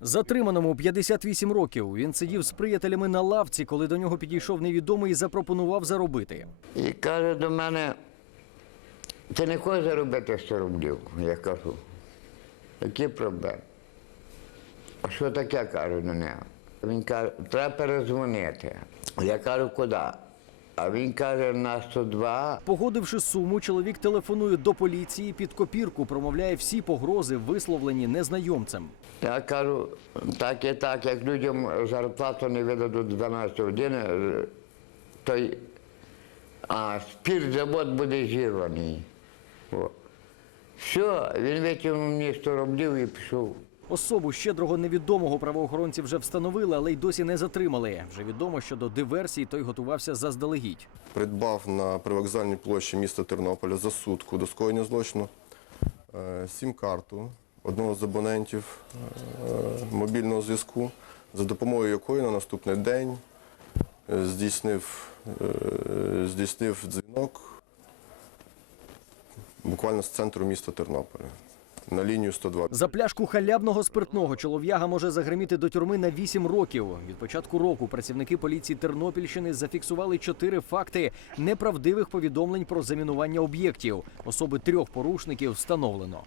Затриманому 58 років. Він сидів з приятелями на лавці, коли до нього підійшов невідомий і запропонував заробити. І каже до мене, ти не хочеш заробити 100 рублів? Я кажу, які проблеми? А що таке кажу до нього? Він каже, треба перезвонити. Я кажу, куди? А він каже, на 102. Погодивши суму, чоловік телефонує до поліції під копірку, промовляє всі погрози, висловлені незнайомцем. Я кажу, так і так, як людям зарплату не видадуть 12 години, то й а, спіртзавод буде зірваний. О. Все, він витягнув мені 100 рублів і пішов. Особу щедрого невідомого правоохоронці вже встановили, але й досі не затримали. Вже відомо, що до диверсії той готувався заздалегідь. придбав на привокзальній площі міста Тернополя за сутку до скоєння злочину е, сім-карту одного з абонентів е, мобільного зв'язку, за допомогою якої на наступний день е, здійснив, здійснив дзвінок буквально з центру міста Тернополя на лінію 102. За пляшку халявного спиртного чолов'яга може загриміти до тюрми на 8 років. Від початку року працівники поліції Тернопільщини зафіксували чотири факти неправдивих повідомлень про замінування об'єктів. Особи трьох порушників встановлено.